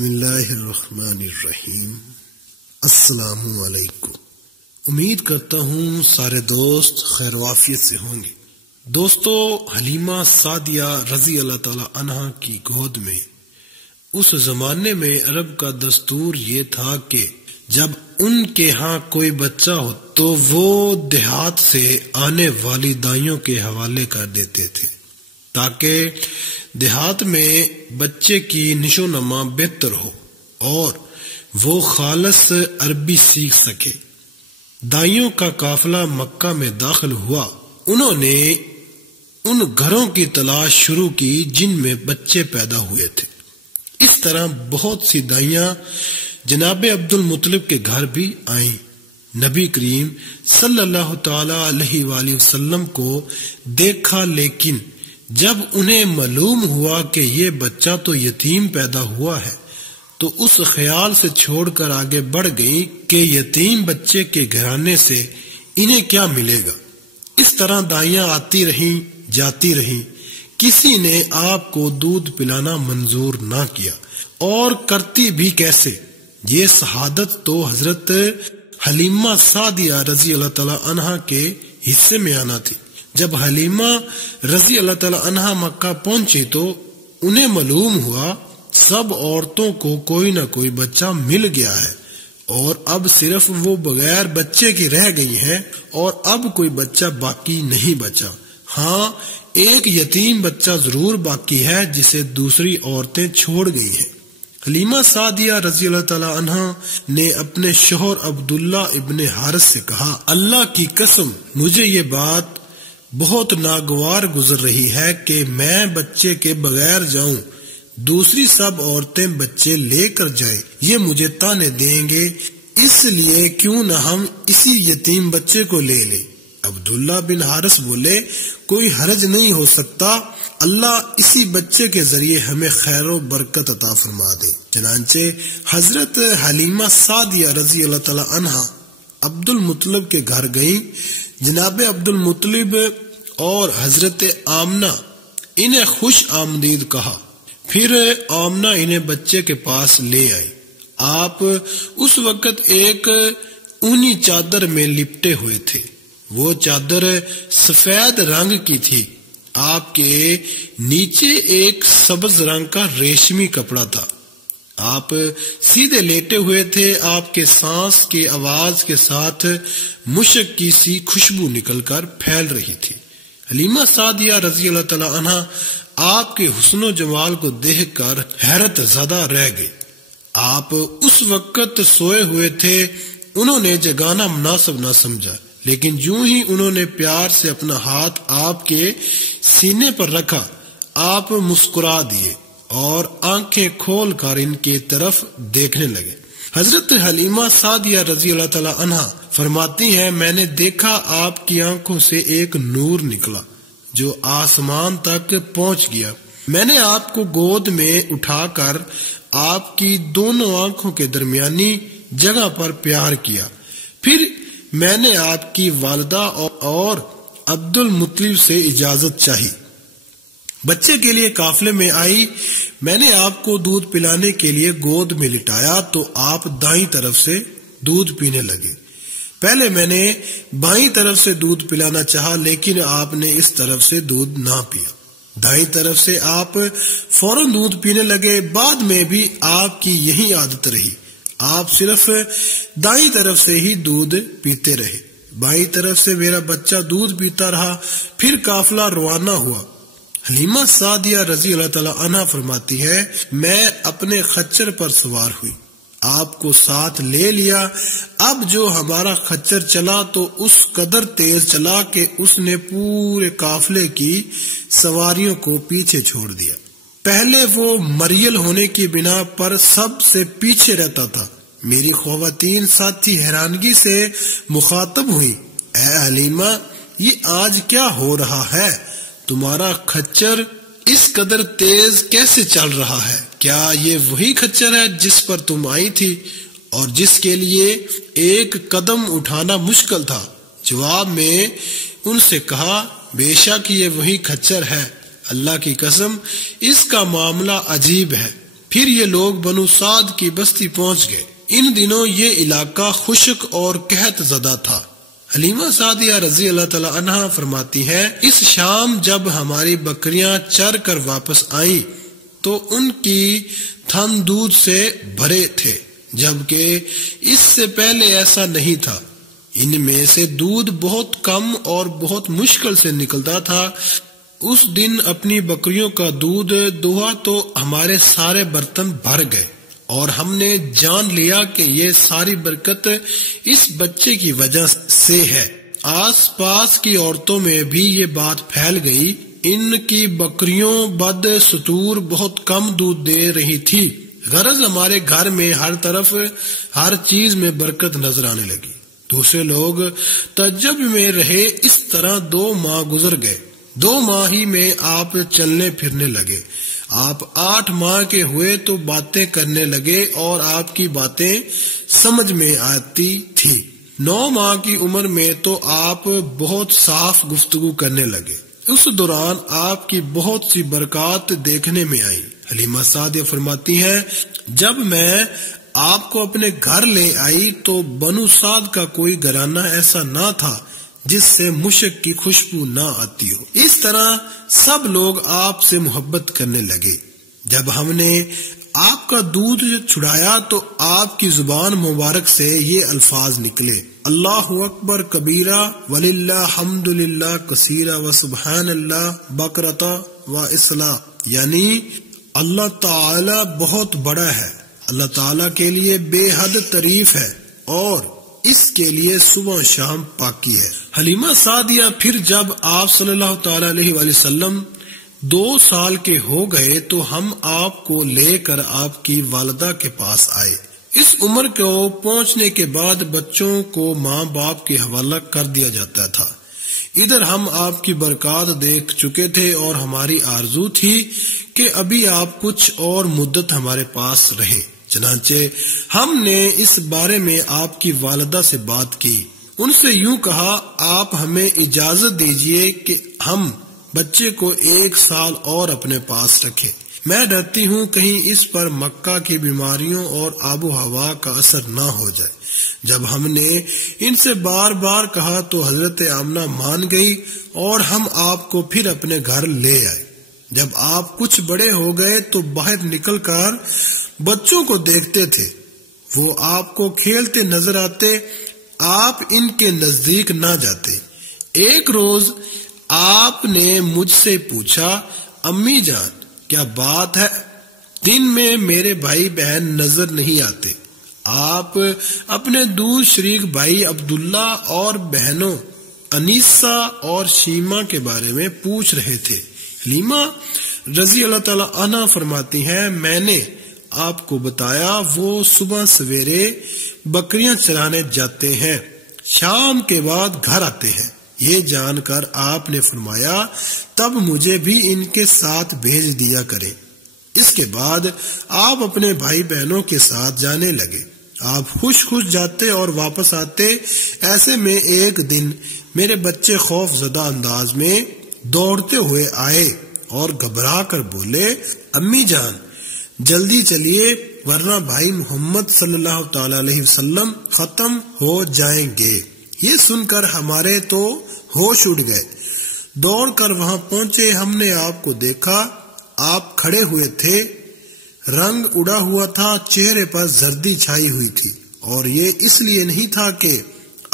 بسم اللہ الرحمن الرحیم۔ السلام علیکم۔ امید کرتا ہوں سارے دوست خیر وافیت سے ہوں گے۔ دوستو، حلیمہ سعدیہ رضی اللہ تعالی عنہا کی گود میں اس زمانے میں عرب کا دستور یہ تھا کہ جب ان کے ہاں کوئی بچہ ہو تو وہ دیہات سے آنے والی دائیوں کے حوالے کر دیتے تھے تاکہ دیہات میں بچے کی نشو نما بہتر ہو اور وہ خالص عربی سیکھ سکے۔ دائیوں کا قافلہ مکہ میں داخل ہوا۔ انہوں نے ان گھروں کی تلاش شروع کی جن میں بچے پیدا ہوئے تھے۔ اس طرح بہت سی دائیاں جناب عبد المطلب کے گھر بھی آئیں۔ نبی کریم صلی اللہ تعالی علیہ وآلہ وسلم کو دیکھا، لیکن جب انہیں معلوم ہوا کہ یہ بچہ تو یتیم پیدا ہوا ہے تو اس خیال سے چھوڑ کر آگے بڑھ گئی کہ یتیم بچے کے گھرانے سے انہیں کیا ملے گا۔ اس طرح دائیاں آتی رہیں جاتی رہیں، کسی نے آپ کو دودھ پلانا منظور نہ کیا، اور کرتی بھی کیسے؟ یہ شہادت تو حضرت حلیمہ سعدیہ رضی اللہ تعالی عنہا کے حصے میں آنا تھی۔ جب حلیمہ رضی اللہ تعالی عنہا مکہ پہنچی تو انہیں معلوم ہوا سب عورتوں کو کوئی نہ کوئی بچہ مل گیا ہے اور اب صرف وہ بغیر بچے کی رہ گئی ہیں، اور اب کوئی بچہ باقی نہیں بچا۔ ہاں، ایک یتیم بچہ ضرور باقی ہے جسے دوسری عورتیں چھوڑ گئی ہیں۔ حلیمہ سعدیہ رضی اللہ تعالی عنہا نے اپنے شوہر عبداللہ ابن حارث سے کہا، اللہ کی قسم مجھے یہ بات بہت ناگوار گزر رہی ہے کہ میں بچے کے بغیر جاؤں، دوسری سب عورتیں بچے لے کر جائیں، یہ مجھے طعنے دیں گے، اس لیے کیوں نہ ہم اسی یتیم بچے کو لے لیں۔ عبداللہ بن حارث بولے، کوئی حرج نہیں ہو سکتا، اللہ اسی بچے کے ذریعے ہمیں خیر و برکت عطا فرما دے۔ چنانچہ حضرت حلیمہ سعدیہ رضی اللہ تعالی عنہا عبد المطلب کے گھر گئیں۔ جناب عبد المطلب اور حضرت آمنہ انہیں خوش آمدید کہا، پھر آمنہ انہیں بچے کے پاس لے آئی۔ آپ اس وقت ایک اونی چادر میں لپٹے ہوئے تھے، وہ چادر سفید رنگ کی تھی۔ آپ کے نیچے ایک سبز رنگ کا ریشمی کپڑا تھا۔ آپ سیدھے لیٹے ہوئے تھے۔ آپ کے سانس کی آواز کے ساتھ مشک کی سی خوشبو نکل کر پھیل رہی تھی۔ حلیمہ سعدیہ رضی اللہ تعالی عنہا آپ کے حسن و جمال کو دیکھ کر حیرت زدہ رہ گئے۔ آپ اس وقت سوئے ہوئے تھے، انہوں نے جگانا مناسب نہ سمجھا، لیکن جوں ہی انہوں نے پیار سے اپنا ہاتھ آپ کے سینے پر رکھا، آپ مسکرا دیے اور آنکھیں کھول کر ان کی طرف دیکھنے لگے۔ حضرت حلیمہ سعدیہ رضی اللہ تعالی عنہا فرماتی ہیں، میں نے دیکھا آپ کی آنکھوں سے ایک نور نکلا جو آسمان تک پہنچ گیا۔ میں نے آپ کو گود میں اٹھا کر آپ کی دونوں آنکھوں کے درمیانی جگہ پر پیار کیا، پھر میں نے آپ کی والدہ اور عبد المطلب سے اجازت چاہی، بچے کے لیے قافلے میں آئی۔ میں نے آپ کو دودھ پلانے کے لیے گود میں لٹایا تو آپ دائیں طرف سے دودھ پینے لگے۔ پہلے میں نے بائیں طرف سے دودھ پلانا چاہا، لیکن آپ نے اس طرف سے دودھ نہ پیا۔ دائیں طرف سے آپ فوراً دودھ پینے لگے۔ بعد میں بھی آپ کی یہی عادت رہی، آپ صرف دائیں طرف سے ہی دودھ پیتے رہے۔ بائیں طرف سے میرا بچہ دودھ پیتا رہا، پھر قافلہ روانہ ہوا۔ حلیمہ سعدیہ رضی اللہ تعالی عنہا فرماتی ہے، میں اپنے خچر پر سوار ہوئی، آپ کو ساتھ لے لیا۔ اب جو ہمارا خچر چلا تو اس قدر تیز چلا کہ اس نے پورے قافلے کی سواریوں کو پیچھے چھوڑ دیا۔ پہلے وہ مریل ہونے کی بنا پر سب سے پیچھے رہتا تھا۔ میری خواتین ساتھی حیرانگی سے مخاطب ہوئی، اے حلیمہ، یہ آج کیا ہو رہا ہے؟ تمہارا خچر اس قدر تیز کیسے چل رہا ہے؟ کیا یہ وہی خچر ہے جس پر تم آئی تھی اور جس کے لیے ایک قدم اٹھانا مشکل تھا؟ جواب میں ان سے کہا، بے شک یہ وہی خچر ہے، اللہ کی قسم اس کا معاملہ عجیب ہے۔ پھر یہ لوگ بنو سعد کی بستی پہنچ گئے۔ ان دنوں یہ علاقہ خشک اور قحط زدہ تھا۔ حلیمہ سعدیہ رضی اللہ تعالی عنہا فرماتی ہے، اس شام جب ہماری بکریاں چر کر واپس آئیں تو ان کی تھن دودھ سے بھرے تھے، جبکہ اس سے پہلے ایسا نہیں تھا۔ ان میں سے دودھ بہت کم اور بہت مشکل سے نکلتا تھا۔ اس دن اپنی بکریوں کا دودھ دہا تو ہمارے سارے برتن بھر گئے، اور ہم نے جان لیا کہ یہ ساری برکت اس بچے کی وجہ سے ہے۔ آس پاس کی عورتوں میں بھی یہ بات پھیل گئی، ان کی بکریوں بد ستور بہت کم دودھ دے رہی تھی۔ غرض ہمارے گھر میں ہر طرف ہر چیز میں برکت نظر آنے لگی۔ دوسرے لوگ تعجب میں رہے۔ اس طرح 2 ماہ گزر گئے۔ 2 ماہ ہی میں آپ چلنے پھرنے لگے۔ آپ 8 ماہ کے ہوئے تو باتیں کرنے لگے اور آپ کی باتیں سمجھ میں آتی تھی۔ 9 ماہ کی عمر میں تو آپ بہت صاف گفتگو کرنے لگے۔ اس دوران آپ کی بہت سی برکات دیکھنے میں آئی۔ حلیمہ سعدیہ فرماتی ہیں، جب میں آپ کو اپنے گھر لے آئی تو بنو سعد کا کوئی گھرانہ ایسا نہ تھا جس سے مشک کی خوشبو نہ آتی ہو۔ اس طرح سب لوگ آپ سے محبت کرنے لگے۔ جب ہم نے آپ کا دودھ چھڑایا تو آپ کی زبان مبارک سے یہ الفاظ نکلے، اللہ اکبر کبیرہ وللہ حمد للہ کثیرہ وسبحان اللہ بکرۃ و اصلا، یعنی اللہ تعالی بہت بڑا ہے، اللہ تعالی کے لیے بے حد تعریف ہے اور اس کے لیے صبح و شام پاکی ہے۔ حلیمہ سعدیہ پھر جب آپ صلی اللہ تعالی علیہ وآلہ وسلم 2 سال کے ہو گئے تو ہم آپ کو لے کر آپ کی والدہ کے پاس آئے۔ اس عمر کو پہنچنے کے بعد بچوں کو ماں باپ کے حوالہ کر دیا جاتا تھا۔ ادھر ہم آپ کی برکات دیکھ چکے تھے اور ہماری آرزو تھی کہ ابھی آپ کچھ اور مدت ہمارے پاس رہیں۔ چنانچہ ہم نے اس بارے میں آپ کی والدہ سے بات کی۔ ان سے یوں کہا، آپ ہمیں اجازت دیجئے کہ ہم بچے کو 1 سال اور اپنے پاس رکھیں۔ میں ڈرتی ہوں کہیں اس پر مکہ کی بیماریوں اور آب و ہوا کا اثر نہ ہو جائے۔ جب ہم نے ان سے بار بار کہا تو حضرت آمنہ مان گئی اور ہم آپ کو پھر اپنے گھر لے آئے۔ جب آپ کچھ بڑے ہو گئے تو باہر نکل کر بچوں کو دیکھتے تھے، وہ آپ کو کھیلتے نظر آتے، آپ ان کے نزدیک نہ جاتے۔ ایک روز آپ نے مجھ سے پوچھا، امی جان کیا بات ہے؟ دن میں میرے بھائی بہن نظر نہیں آتے۔ آپ اپنے دور شریک بھائی عبداللہ اور بہنوں انیسہ اور شیمہ کے بارے میں پوچھ رہے تھے۔ حلیمہ رضی اللہ تعالی عنہ فرماتی ہیں، میں نے آپ کو بتایا وہ صبح سویرے بکریاں چرانے جاتے ہیں، شام کے بعد گھر آتے ہیں۔ یہ جان کر آپ نے فرمایا، تب مجھے بھی ان کے ساتھ بھیج دیا کرے۔ اس کے بعد آپ اپنے بھائی بہنوں کے ساتھ جانے لگے۔ آپ خوش جاتے اور واپس آتے۔ ایسے میں ایک دن میرے بچے خوف زدہ انداز میں دوڑتے ہوئے آئے اور گھبرا کر بولے، امی جان جلدی چلیے ورنہ بھائی محمد صلی اللہ تعالی علیہ وسلم ختم ہو جائیں گے۔ یہ سن کر ہمارے تو ہوش اڑ گئے۔ دوڑ کر وہاں پہنچے، ہم نے آپ کو دیکھا، آپ کھڑے ہوئے تھے، رنگ اڑا ہوا تھا، چہرے پر زردی چھائی ہوئی تھی، اور یہ اس لیے نہیں تھا کہ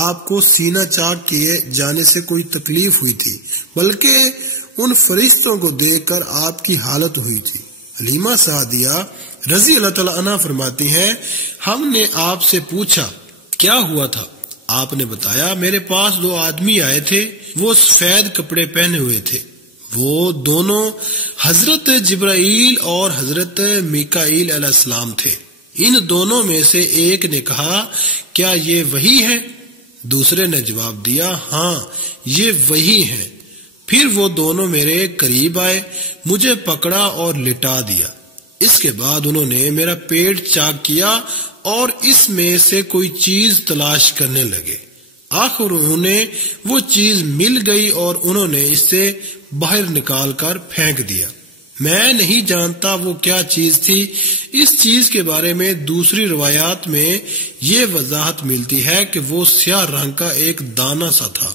آپ کو سینہ چاک کیے جانے سے کوئی تکلیف ہوئی تھی، بلکہ ان فرشتوں کو دیکھ کر آپ کی حالت ہوئی تھی۔ حلیمہ سعدیہ رضی اللہ تعالی عنہ فرماتی ہیں، ہم نے آپ سے پوچھا کیا ہوا تھا؟ آپ نے بتایا، میرے پاس 2 آدمی آئے تھے، وہ سفید کپڑے پہنے ہوئے تھے، وہ دونوں حضرت جبرائیل اور حضرت میکائیل علیہ السلام تھے۔ ان دونوں میں سے ایک نے کہا، کیا یہ وہی ہے؟ دوسرے نے جواب دیا، ہاں یہ وہی ہے۔ پھر وہ دونوں میرے قریب آئے، مجھے پکڑا اور لٹا دیا۔ اس کے بعد انہوں نے میرا پیٹ چاک کیا اور اس میں سے کوئی چیز تلاش کرنے لگے۔ آخر انہیں وہ چیز مل گئی اور انہوں نے اسے باہر نکال کر پھینک دیا۔ میں نہیں جانتا وہ کیا چیز تھی۔ اس چیز کے بارے میں دوسری روایات میں یہ وضاحت ملتی ہے کہ وہ سیاہ رنگ کا ایک دانہ سا تھا۔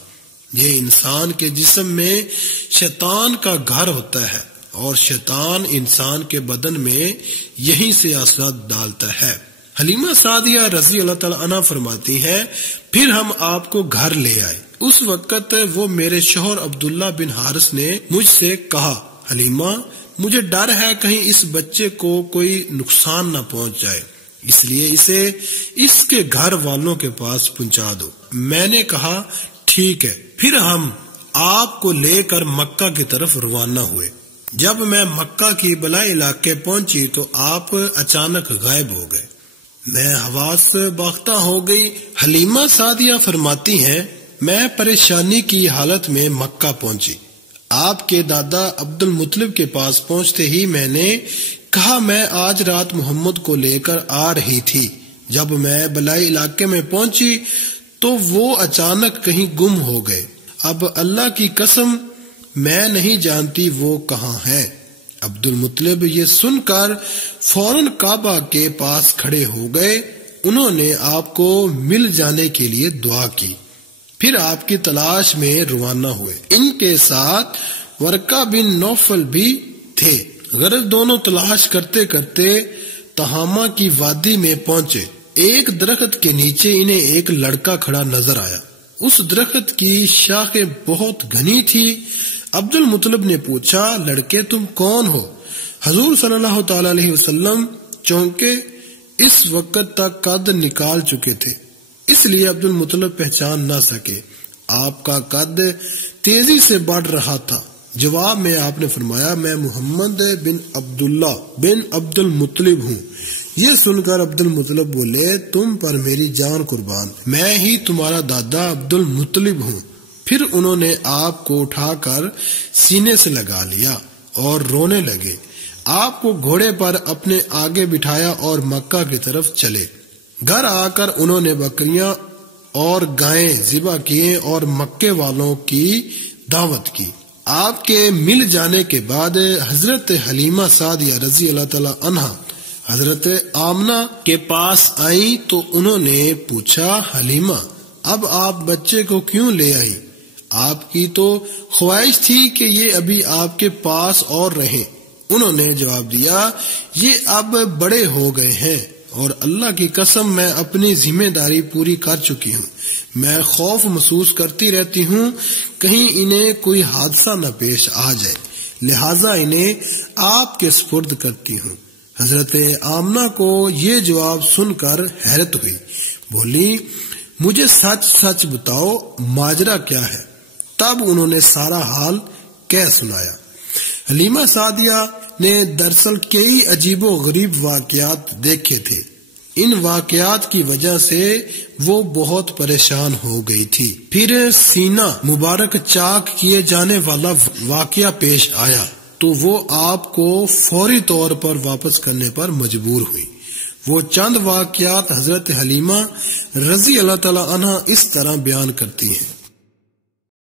یہ انسان کے جسم میں شیطان کا گھر ہوتا ہے اور شیطان انسان کے بدن میں یہیں سے اثرات ڈالتا ہے۔ حلیمہ سعدیہ رضی اللہ تعالی عنہ فرماتی ہیں، پھر ہم آپ کو گھر لے آئے۔ اس وقت وہ میرے شوہر عبداللہ بن حارث نے مجھ سے کہا، حلیمہ مجھے ڈر ہے کہیں اس بچے کو کوئی نقصان نہ پہنچ جائے، اس لیے اسے اس کے گھر والوں کے پاس پہنچا دو۔ میں نے کہا ٹھیک ہے۔ پھر ہم آپ کو لے کر مکہ کی طرف روانہ ہوئے۔ جب میں مکہ کی بلائی علاقے پہنچی تو آپ اچانک غائب ہو گئے۔ میں حواس باختہ ہو گئی۔ حلیمہ سعدیہ فرماتی ہیں، میں پریشانی کی حالت میں مکہ پہنچی۔ آپ کے دادا عبد المطلب کے پاس پہنچتے ہی میں نے کہا میں آج رات محمد کو لے کر آ رہی تھی۔ جب میں بلائی علاقے میں پہنچی تو وہ اچانک کہیں گم ہو گئے۔ اب اللہ کی قسم میں نہیں جانتی وہ کہاں ہے۔ عبد المطلب یہ سن کر فوراً کعبہ کے پاس کھڑے ہو گئے۔ انہوں نے آپ کو مل جانے کے لیے دعا کی، پھر آپ کی تلاش میں روانہ ہوئے۔ ان کے ساتھ ورقہ بن نوفل بھی تھے۔ غرض دونوں تلاش کرتے کرتے تہامہ کی وادی میں پہنچے۔ ایک درخت کے نیچے انہیں ایک لڑکا کھڑا نظر آیا۔ اس درخت کی شاخیں بہت گھنی تھی۔ عبد المطلب نے پوچھا، لڑکے تم کون ہو؟ حضور صلی اللہ تعالی علیہ وسلم چونکے اس وقت تک قد نکال چکے تھے، اس لیے عبد المطلب پہچان نہ سکے۔ آپ کا قد تیزی سے بڑھ رہا تھا۔ جواب میں آپ نے فرمایا، میں محمد بن عبداللہ بن عبد المطلب ہوں۔ یہ سن کر عبد المطلب بولے، تم پر میری جان قربان، میں ہی تمہارا دادا عبد المطلب ہوں۔ پھر انہوں نے آپ کو اٹھا کر سینے سے لگا لیا اور رونے لگے۔ آپ کو گھوڑے پر اپنے آگے بٹھایا اور مکہ کی طرف چلے۔ گھر آ کر انہوں نے بکریاں اور گائیں ذبح کیے اور مکے والوں کی دعوت کی۔ آپ کے مل جانے کے بعد حضرت حلیمہ سعدیہ رضی اللہ تعالی عنہا حضرت آمنہ کے پاس آئیں تو انہوں نے پوچھا، حلیمہ اب آپ بچے کو کیوں لے آئیں؟ آپ کی تو خواہش تھی کہ یہ ابھی آپ کے پاس اور رہیں۔ انہوں نے جواب دیا، یہ اب بڑے ہو گئے ہیں اور اللہ کی قسم میں اپنی ذمہ داری پوری کر چکی ہوں۔ میں خوف محسوس کرتی رہتی ہوں کہیں انہیں کوئی حادثہ نہ پیش آ جائے، لہٰذا انہیں آپ کے سپرد کرتی ہوں۔ حضرت آمنہ کو یہ جواب سن کر حیرت ہوئی، بولی، مجھے سچ سچ بتاؤ ماجرا کیا ہے؟ تب انہوں نے سارا حال کہہ سنایا۔ حلیمہ سعدیہ نے دراصل کئی عجیب و غریب واقعات دیکھے تھے۔ ان واقعات کی وجہ سے وہ بہت پریشان ہو گئی تھی۔ پھر سینہ مبارک چاک کیے جانے والا واقعہ پیش آیا تو وہ آپ کو فوری طور پر واپس کرنے پر مجبور ہوئی۔ وہ چند واقعات حضرت حلیمہ رضی اللہ تعالی عنہ اس طرح بیان کرتی ہیں۔